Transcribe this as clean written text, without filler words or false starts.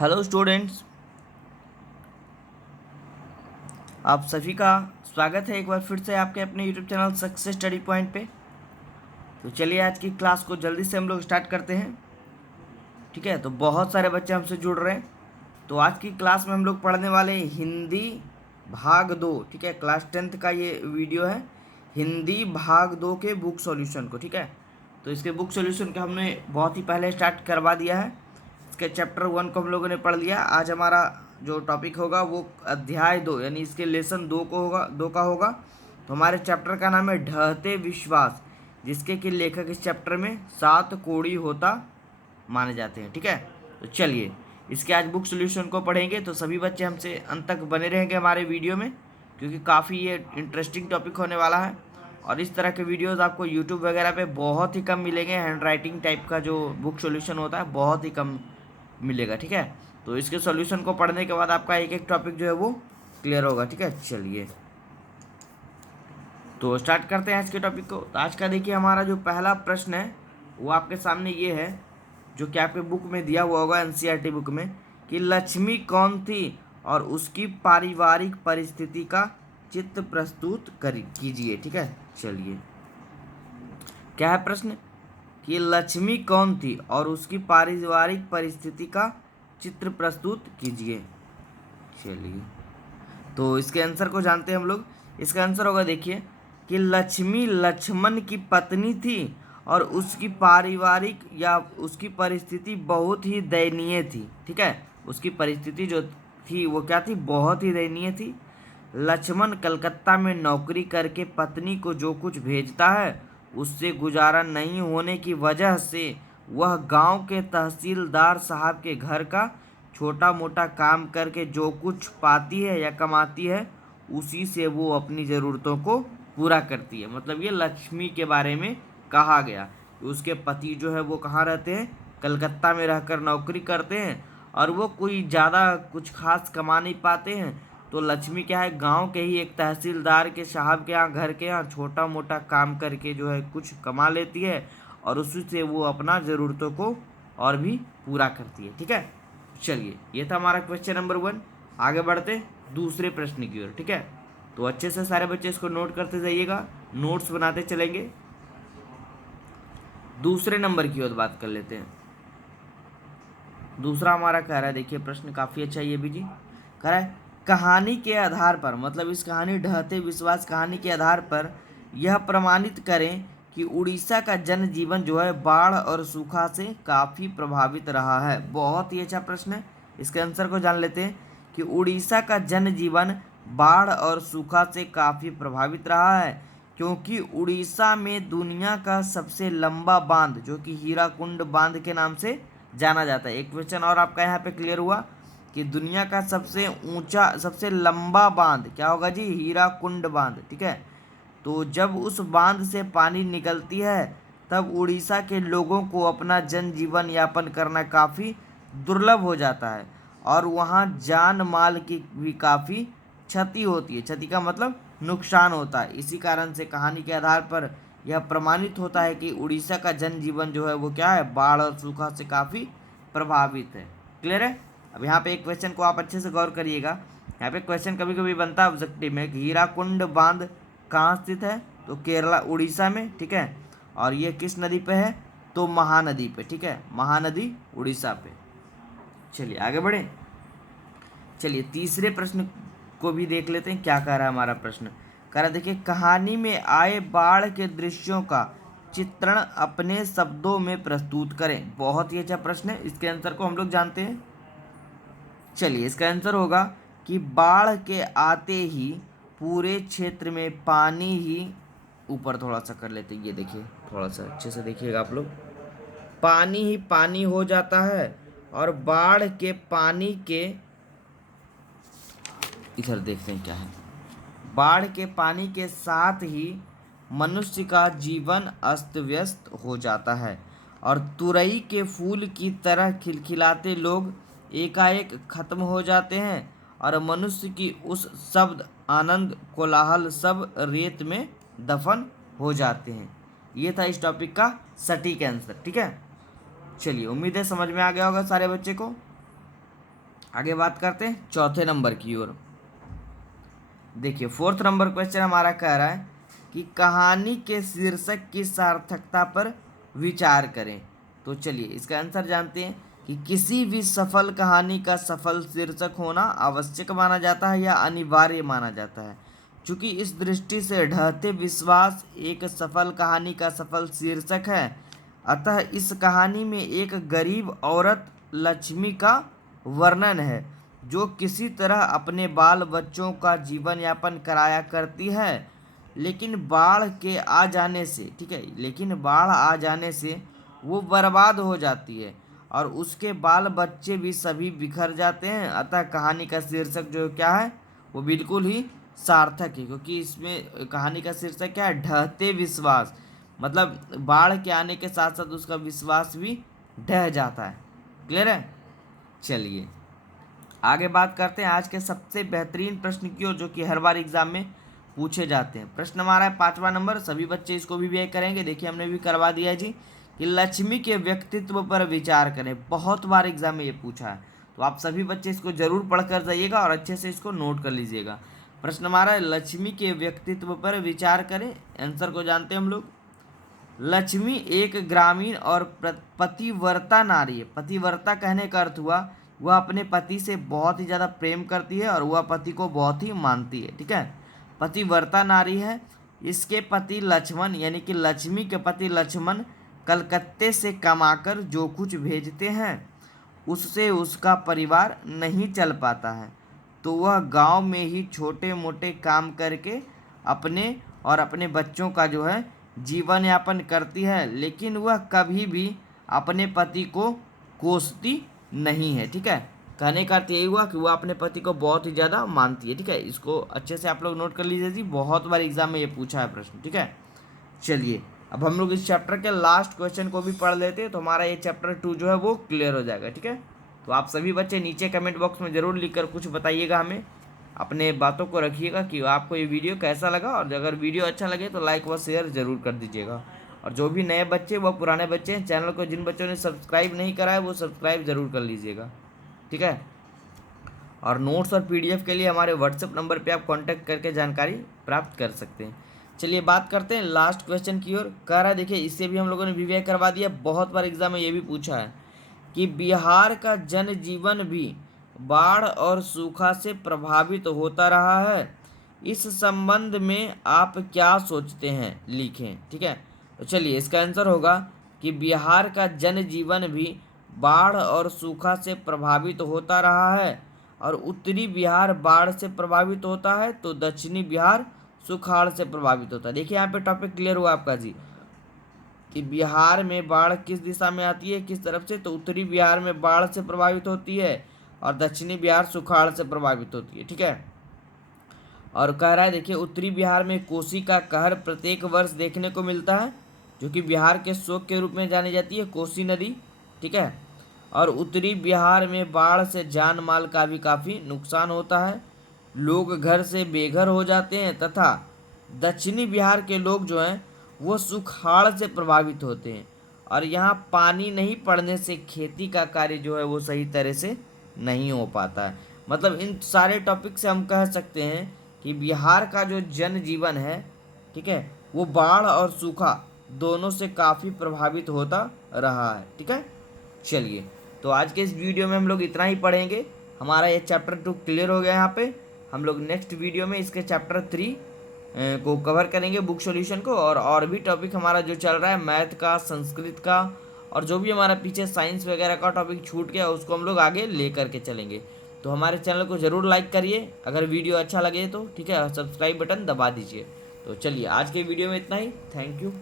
Hello students, आप सभी का स्वागत है एक बार फिर से आपके अपने YouTube channel success study point पे। तो चलिए आज की क्लास को जल्दी से हम लोग स्टार्ट करते हैं। ठीक है, तो बहुत सारे बच्चे हमसे जुड़ रहे हैं। तो आज की क्लास में हम लोग पढ़ने वाले हैं हिंदी भाग 2। ठीक है, क्लास 10th का ये वीडियो है, हिंदी भाग 2 के बुक सॉल्यूशन को। ठीक है, तो इसके बुक सॉल्यूशन का हमने बहुत ही पहले स्टार्ट करवा दिया है। इसके चैप्टर 1 को हम लोगों ने पढ़ लिया। आज हमारा जो टॉपिक होगा वो अध्याय 2 यानी इसके लेसन 2 को होगा, 2 का होगा। तो हमारे चैप्टर का नाम है ढहते विश्वास, जिसके कि लेखक इस चैप्टर में 7 कोड़ी होता माने जाते हैं। ठीक है, तो चलिए इसके आज बुक सॉल्यूशन को पढ़ेंगे। तो सभी बच्चे हमसे अंत तक बने रहेंगे हमारे वीडियो में, क्योंकि काफ़ी ये इंटरेस्टिंग टॉपिक होने वाला है। और इस तरह के वीडियोस आपको यूट्यूब वगैरह पे बहुत ही कम मिलेंगे। हैंड राइटिंग टाइप का जो बुक सॉल्यूशन होता है बहुत ही कम मिलेगा। ठीक है, तो इसके सॉल्यूशन को पढ़ने के बाद आपका एक एक टॉपिक जो है वो क्लियर होगा। ठीक है, चलिए तो स्टार्ट करते हैं आज के टॉपिक को। तो आज का देखिए हमारा जो पहला प्रश्न है वो आपके सामने ये है, जो कि आपके बुक में दिया हुआ होगा एनसीईआरटी बुक में, कि लक्ष्मी कौन थी और उसकी पारिवारिक परिस्थिति का चित्र प्रस्तुत कीजिए। ठीक है, चलिए क्या है प्रश्न, कि लक्ष्मी कौन थी और उसकी पारिवारिक परिस्थिति का चित्र प्रस्तुत कीजिए। चलिए तो इसके आंसर को जानते हैं हम लोग। इसका आंसर होगा देखिए, कि लक्ष्मी लक्ष्मण की पत्नी थी और उसकी पारिवारिक या उसकी परिस्थिति बहुत ही दयनीय थी। ठीक है, उसकी परिस्थिति जो थी वो क्या थी, बहुत ही दयनीय थी। लक्ष्मण कलकत्ता में नौकरी करके पत्नी को जो कुछ भेजता है उससे गुजारा नहीं होने की वजह से वह गांव के तहसीलदार साहब के घर का छोटा मोटा काम करके जो कुछ पाती है या कमाती है उसी से वो अपनी ज़रूरतों को पूरा करती है। मतलब ये लक्ष्मी के बारे में कहा गया। उसके पति जो है वो कहाँ रहते हैं, कलकत्ता में रहकर नौकरी करते हैं और वो कोई ज़्यादा कुछ खास कमा नहीं पाते हैं। तो लक्ष्मी क्या है, गांव के ही एक तहसीलदार के साहब के यहाँ, घर के यहाँ छोटा मोटा काम करके जो है कुछ कमा लेती है और उसी से वो अपना ज़रूरतों को और भी पूरा करती है। ठीक है, चलिए ये था हमारा क्वेश्चन नंबर 1। आगे बढ़ते दूसरे प्रश्न की ओर। ठीक है, तो अच्छे से सारे बच्चे इसको नोट करते जाइएगा, नोट्स बनाते चलेंगे। दूसरे नंबर की ओर बात कर लेते हैं। दूसरा हमारा कह रहा है, देखिए प्रश्न काफ़ी अच्छा ये भी जी, कह रहा है कहानी के आधार पर, मतलब इस कहानी ढहते विश्वास कहानी के आधार पर यह प्रमाणित करें कि उड़ीसा का जनजीवन जो है बाढ़ और सूखा से काफ़ी प्रभावित रहा है। बहुत ही अच्छा प्रश्न है, इसके आंसर को जान लेते हैं कि उड़ीसा का जनजीवन बाढ़ और सूखा से काफ़ी प्रभावित रहा है, क्योंकि उड़ीसा में दुनिया का सबसे लंबा बांध जो कि हीराकुंड बांध के नाम से जाना जाता है। एक क्वेश्चन और आपका यहाँ पे क्लियर हुआ कि दुनिया का सबसे ऊंचा सबसे लंबा बांध क्या होगा जी, हीराकुंड बांध। ठीक है, तो जब उस बांध से पानी निकलती है तब उड़ीसा के लोगों को अपना जनजीवन यापन करना काफ़ी दुर्लभ हो जाता है और वहाँ जान माल की भी काफ़ी क्षति होती है। क्षति का मतलब नुकसान होता है। इसी कारण से कहानी के आधार पर यह प्रमाणित होता है कि उड़ीसा का जनजीवन जो है वो क्या है, बाढ़ और सूखा से काफ़ी प्रभावित है। क्लियर है। अब यहाँ पे एक क्वेश्चन को आप अच्छे से गौर करिएगा। यहाँ पे क्वेश्चन कभी कभी बनता है ऑब्जेक्टिव में कि हीराकुंड बांध कहाँ स्थित है, तो केरला उड़ीसा में। ठीक है, और ये किस नदी पे है, तो महानदी पे। ठीक है, महानदी उड़ीसा पे। चलिए आगे बढ़े। चलिए तीसरे प्रश्न को भी देख लेते हैं क्या कह रहा है हमारा प्रश्न। कह रहा है देखिए, कहानी में आए बाढ़ के दृश्यों का चित्रण अपने शब्दों में प्रस्तुत करें। बहुत ही अच्छा प्रश्न है, इसके आंसर को हम लोग जानते हैं। चलिए इसका आंसर होगा कि बाढ़ के आते ही पूरे क्षेत्र में पानी ही, ऊपर थोड़ा सा कर लेते हैं, ये देखिए थोड़ा सा अच्छे से देखिएगा आप लोग, पानी ही पानी हो जाता है और बाढ़ के पानी के, इधर देखते हैं क्या है, बाढ़ के पानी के साथ ही मनुष्य का जीवन अस्त व्यस्त हो जाता है और तुरई के फूल की तरह खिलखिलाते लोग एकाएक खत्म हो जाते हैं और मनुष्य की उस शब्द आनंद कोलाहल सब रेत में दफन हो जाते हैं। ये था इस टॉपिक का सटीक आंसर। ठीक है, चलिए उम्मीद है समझ में आ गया होगा सारे बच्चे को। आगे बात करते हैं चौथे नंबर की ओर। देखिए फोर्थ नंबर क्वेश्चन हमारा कह रहा है कि कहानी के शीर्षक की सार्थकता पर विचार करें। तो चलिए इसका आंसर जानते हैं कि किसी भी सफल कहानी का सफल शीर्षक होना आवश्यक माना जाता है या अनिवार्य माना जाता है। चूँकि इस दृष्टि से ढहते विश्वास एक सफल कहानी का सफल शीर्षक है, अतः इस कहानी में एक गरीब औरत लक्ष्मी का वर्णन है जो किसी तरह अपने बाल बच्चों का जीवन यापन कराया करती है, लेकिन बाढ़ के आ जाने से, ठीक है, लेकिन बाढ़ आ जाने से वो बर्बाद हो जाती है और उसके बाल बच्चे भी सभी बिखर जाते हैं। अतः कहानी का शीर्षक जो क्या है वो बिल्कुल ही सार्थक है, क्योंकि इसमें कहानी का शीर्षक क्या है, ढहते विश्वास। मतलब बाढ़ के आने के साथ साथ उसका विश्वास भी ढह जाता है। क्लियर है। चलिए आगे बात करते हैं आज के सबसे बेहतरीन प्रश्न की ओर, जो कि हर बार एग्जाम में पूछे जाते हैं। प्रश्न हमारा है 5वां नंबर, सभी बच्चे इसको भी करेंगे। देखिए हमने भी करवा दिया है जी, कि लक्ष्मी के व्यक्तित्व पर विचार करें। बहुत बार एग्जाम में ये पूछा है, तो आप सभी बच्चे इसको जरूर पढ़ कर जाइएगा और अच्छे से इसको नोट कर लीजिएगा। प्रश्न हमारा है लक्ष्मी के व्यक्तित्व पर विचार करें। आंसर को जानते हैं हम लोग। लक्ष्मी एक ग्रामीण और पतिव्रता नारी है। पतिव्रता कहने का अर्थ हुआ वह अपने पति से बहुत ही ज़्यादा प्रेम करती है और वह पति को बहुत ही मानती है। ठीक है, पतिव्रता नारी है। इसके पति लक्ष्मण यानी कि लक्ष्मी के पति लक्ष्मण कलकत्ते से कमाकर जो कुछ भेजते हैं उससे उसका परिवार नहीं चल पाता है, तो वह गांव में ही छोटे मोटे काम करके अपने और अपने बच्चों का जो है जीवन यापन करती है, लेकिन वह कभी भी अपने पति को कोसती नहीं है। ठीक है, कहने का अर्थ यही हुआ कि वह अपने पति को बहुत ही ज़्यादा मानती है। ठीक है, इसको अच्छे से आप लोग नोट कर लीजिए जी, बहुत बार एग्जाम में ये पूछा है प्रश्न। ठीक है, चलिए अब हम लोग इस चैप्टर के लास्ट क्वेश्चन को भी पढ़ लेते हैं, तो हमारा ये चैप्टर 2 जो है वो क्लियर हो जाएगा। ठीक है, तो आप सभी बच्चे नीचे कमेंट बॉक्स में ज़रूर लिखकर कुछ बताइएगा, हमें अपने बातों को रखिएगा कि आपको ये वीडियो कैसा लगा, और अगर वीडियो अच्छा लगे तो लाइक व शेयर ज़रूर कर दीजिएगा। और जो भी नए बच्चे व पुराने बच्चे हैं, चैनल को जिन बच्चों ने सब्सक्राइब नहीं करा है वो सब्सक्राइब ज़रूर कर लीजिएगा। ठीक है, और नोट्स और पीडीएफ के लिए हमारे व्हाट्सएप नंबर पे आप कांटेक्ट करके जानकारी प्राप्त कर सकते हैं। चलिए बात करते हैं लास्ट क्वेश्चन की ओर। कह रहा है, देखिए इससे भी हम लोगों ने विवेक करवा दिया, बहुत बार एग्जाम में ये भी पूछा है कि बिहार का जनजीवन भी बाढ़ और सूखा से प्रभावित होता रहा है, इस संबंध में आप क्या सोचते हैं, लिखें। ठीक है, तो चलिए इसका आंसर होगा कि बिहार का जनजीवन भी बाढ़ और सूखा से प्रभावित होता रहा है, और उत्तरी बिहार बाढ़ से प्रभावित होता है तो दक्षिणी बिहार सुखाड़ से प्रभावित होता है। देखिए यहाँ पे टॉपिक क्लियर हुआ आपका जी, कि बिहार में बाढ़ किस दिशा में आती है, किस तरफ से, तो उत्तरी बिहार में बाढ़ से प्रभावित होती है और दक्षिणी बिहार सुखाड़ से प्रभावित होती है। ठीक है, और कह रहा है, देखिए उत्तरी बिहार में कोसी का कहर प्रत्येक वर्ष देखने को मिलता है, जो कि बिहार के शोक के रूप में जानी जाती है, कोसी नदी। ठीक है, और उत्तरी बिहार में बाढ़ से जान माल का भी काफ़ी नुकसान होता है, लोग घर से बेघर हो जाते हैं, तथा दक्षिणी बिहार के लोग जो हैं वो सुखाड़ से प्रभावित होते हैं, और यहाँ पानी नहीं पड़ने से खेती का कार्य जो है वो सही तरह से नहीं हो पाता है। मतलब इन सारे टॉपिक से हम कह सकते हैं कि बिहार का जो जनजीवन है, ठीक है, वो बाढ़ और सूखा दोनों से काफ़ी प्रभावित होता रहा है। ठीक है, चलिए तो आज के इस वीडियो में हम लोग इतना ही पढ़ेंगे। हमारा ये चैप्टर 2 क्लियर हो गया। यहाँ पे हम लोग नेक्स्ट वीडियो में इसके चैप्टर 3 को कवर करेंगे, बुक सॉल्यूशन को, और भी टॉपिक हमारा जो चल रहा है मैथ का, संस्कृत का, और जो भी हमारा पीछे साइंस वगैरह का टॉपिक छूट गया उसको हम लोग आगे ले करके चलेंगे। तो हमारे चैनल को ज़रूर लाइक करिए, अगर वीडियो अच्छा लगे तो, ठीक है, सब्सक्राइब बटन दबा दीजिए। तो चलिए आज के वीडियो में इतना ही, थैंक यू।